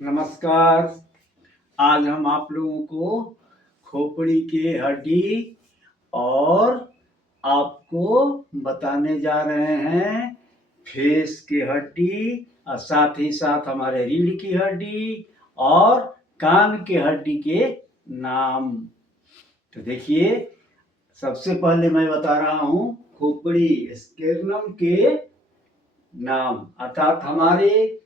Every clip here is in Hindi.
नमस्कार। आज हम आप लोगों को खोपड़ी की हड्डी और आपको बताने जा रहे हैं फेस की हड्डी और साथ ही साथ हमारे रीढ़ की हड्डी और कान की हड्डी के नाम। तो देखिए, सबसे पहले मैं बता रहा हूँ खोपड़ी स्केर्नम के नाम, अर्थात हमारे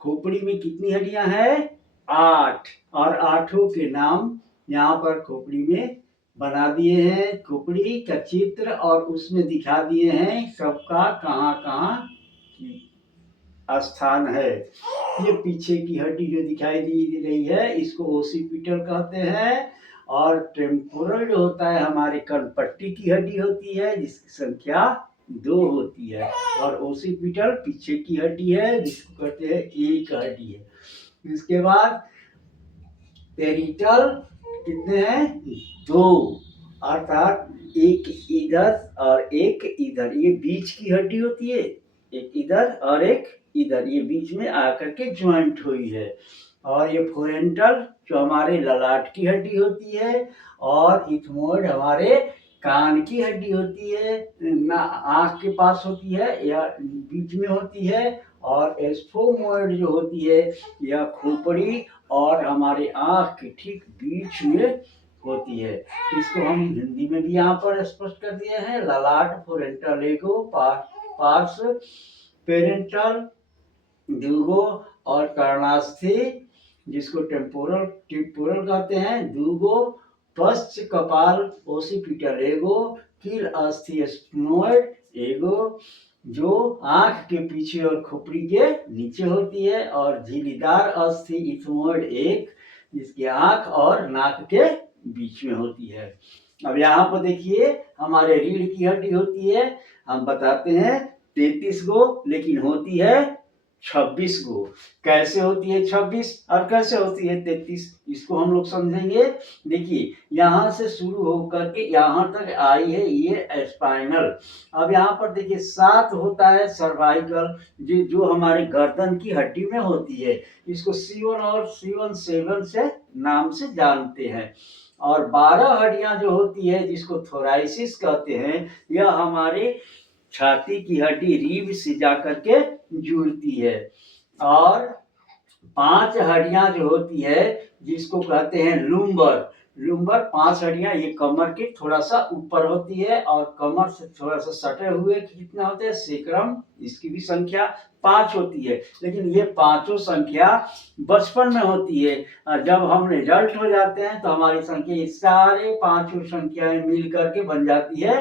खोपड़ी में कितनी हड्डियां हैं? 8। और 8 के नाम यहाँ पर खोपड़ी में बना दिए हैं। खोपड़ी का चित्र और उसमें दिखा दिए हैं सबका कहाँ कहाँ स्थान है। ये पीछे की हड्डी जो दिखाई दे रही है इसको ओसिपिटल कहते हैं। और टेम्पोरल जो होता है हमारे कर्णपट्टी की हड्डी होती है जिसकी संख्या 2 होती है। और ओसिपिटल पीछे की हड्डी है जिसको कहते हैं एक हड्डी है। इसके बाद पेरिटल कितने हैं? 2, अर्थात एक इधर और एक इधर, ये बीच की हड्डी होती है। एक इधर और एक इधर, ये बीच में आकर के ज्वाइंट हुई है। और ये फोरेंटल जो हमारे ललाट की हड्डी होती है। और इथमोइड हमारे कान की हड्डी होती है, ना आँख के पास होती है या बीच में होती है। और एस्फोमोइड जो होती है यह खोपड़ी और हमारे आँख के ठीक बीच में होती है। इसको हम हिंदी में भी यहाँ पर स्पष्ट कर दिए हैं। ललाट फोरेंटल एगो, पार्स पेरेंटल दूगो, और कर्णास्थि जिसको टेम्पोरल कहते हैं दूगो, पश्च कपाल ओसिपिटल एगो, कील अस्थि स्फिनोइड एगो जो आंख के पीछे और खोपड़ी के नीचे होती है। और झिल्लीदार अस्थि इथमोइड एक जिसकी आंख और नाक के बीच में होती है। अब यहाँ पर देखिए हमारे रीढ़ की हड्डी होती है, हम बताते हैं 33 गो, लेकिन होती है 26 गो। कैसे होती है 26 और कैसे होती है 33, इसको हम लोग समझेंगे। देखिए, यहाँ से शुरू होकर के यहाँ तक आई है ये स्पाइनल। अब यहाँ पर देखिए 7 होता है सर्वाइकल, जो हमारे गर्दन की हड्डी में होती है। इसको C1 और C17 से नाम से जानते हैं। और 12 हड्डियां जो होती है जिसको थोराइसिस कहते हैं, यह हमारे छाती की हड्डी रीढ़ से जाकर के जुड़ती है। और 5 हड्डियां जो होती है जिसको कहते हैं लुम्बर। 5 हड्डियां ये कमर के थोड़ा सा ऊपर होती है और कमर से थोड़ा सा सटे हुए कितना होते हैं? सेक्रम, इसकी भी संख्या 5 होती है। लेकिन ये पांचों संख्या बचपन में होती है। जब हम एडल्ट हो जाते हैं तो हमारी संख्या ये सारे पांचों संख्याएं मिल करके बन जाती है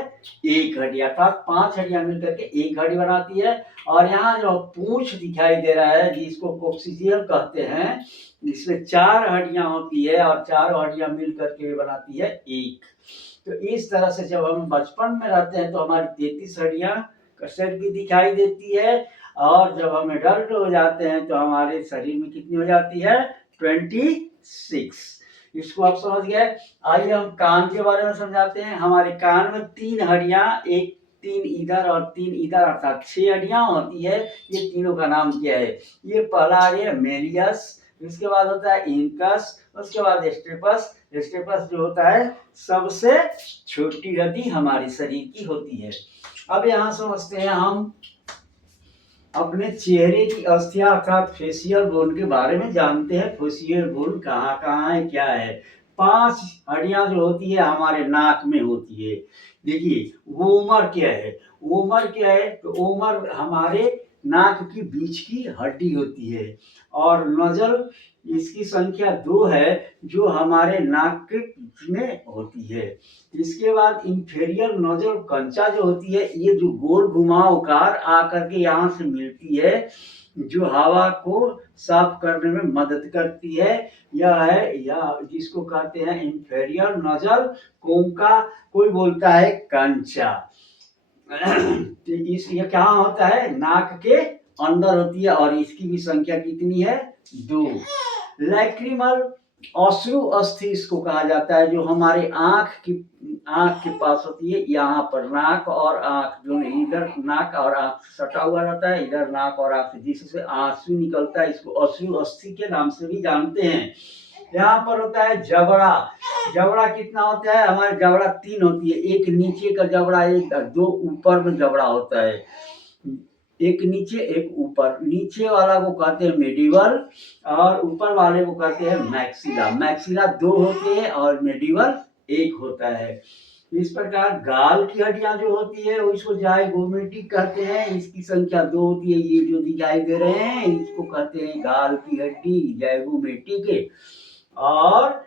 एक हड्डी, अर्थात 5 हड्डियां मिल करके एक हड्डी बनाती है। और यहाँ जो पूंछ दिखाई दे रहा है जिसको कोक्सीजियल कहते हैं, इसमें 4 हड्डियां होती है और 4 हड्डियां मिल करके बनाती है एक। तो इस तरह से जब हम बचपन में रहते हैं तो हमारी 33 हड्डियां शरीर की दिखाई देती है। और जब हम एडल्ट हो जाते हैं तो हमारे शरीर में कितनी हो जाती है? 26। इसको आप समझ गए। आइए हम कान के बारे में समझाते हैं। हमारे कान में 3 हड्डियां, एक 3 इधर और 3 इधर, अर्थात 6 हड्डियां होती है। ये तीनों का नाम क्या है? ये पहला है मेलियस, इसके बाद होता है इंकस, उसके बाद स्टेपस। स्टेपस जो होता है सबसे छोटी हड्डी हमारे शरीर की होती है। अब यहाँ समझते हैं हम अपने चेहरे की अस्थियां अर्थात फेशियल बोन के बारे में जानते हैं। फेशियल बोन कहाँ कहाँ है, क्या है? 5 हड्डियां जो होती है हमारे नाक में होती है। देखिए वोमर क्या है? वोमर क्या है? तो वोमर हमारे नाक की बीच की हड्डी होती है। और नजल, इसकी संख्या 2 है जो हमारे नाक के बीच में होती है। इसके बाद इंफेरियर नोजल कंचा जो होती है, ये जो गोल घुमावकार आकर के यहाँ से मिलती है, जो हवा को साफ करने में मदद करती है। यह है या जिसको कहते हैं इंफेरियर नोजल कोंका, कोई बोलता है कंचा। तो ये क्या होता है? नाक के अंदर होती है और इसकी भी संख्या कितनी है? 2। लैक्रिमल अश्रु अस्थि इसको कहा जाता है, जो हमारे आँख के पास होती है, यहाँ पर नाक और आँख दोनों, इधर नाक और आँख सटा हुआ रहता है, इधर नाक और आँख जिससे आंसू निकलता है, इसको अश्रु अस्थि के नाम से भी जानते हैं। यहाँ पर होता है जबड़ा। जबड़ा कितना होता है? हमारे जबड़ा 3 होती है, एक नीचे का जबड़ा, एक 2 ऊपर में जबड़ा होता है, एक नीचे एक ऊपर। नीचे वाला को कहते हैं मेडिवल और ऊपर वाले को कहते हैं मैक्सिला। मैक्सिला 2 होते हैं और मेडिवल 1 होता है। इस प्रकार गाल की हड्डियां जो होती है उसको जाइगोमेटिक कहते हैं, इसकी संख्या 2 होती है। ये जो दिखाई दे रहे हैं इसको कहते हैं गाल की हड्डी, जाइगोमेटिक। और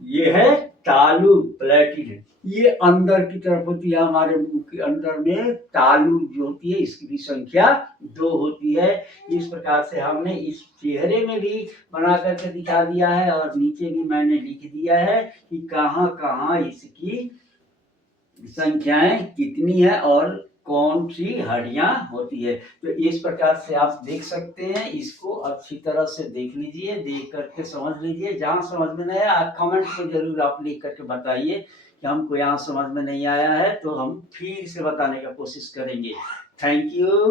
ये है तालु, प्लेटिन। ये अंदर की तरफ होती है, हमारे मुंह के अंदर में तालु जो होती है इसकी भी संख्या 2 होती है। इस प्रकार से हमने इस चेहरे में भी बना करके दिखा दिया है और नीचे भी मैंने लिख दिया है कि कहाँ कहाँ इसकी संख्याएं कितनी है और कौन सी हड्डियां होती है। तो इस प्रकार से आप देख सकते हैं, इसको अच्छी तरह से देख लीजिए, देख करके समझ लीजिए। जहाँ समझ में नहीं आया कमेंट में जरूर आप लिख करके बताइए कि हमको यहाँ समझ में नहीं आया है, तो हम फिर से बताने का कोशिश करेंगे। Thank you.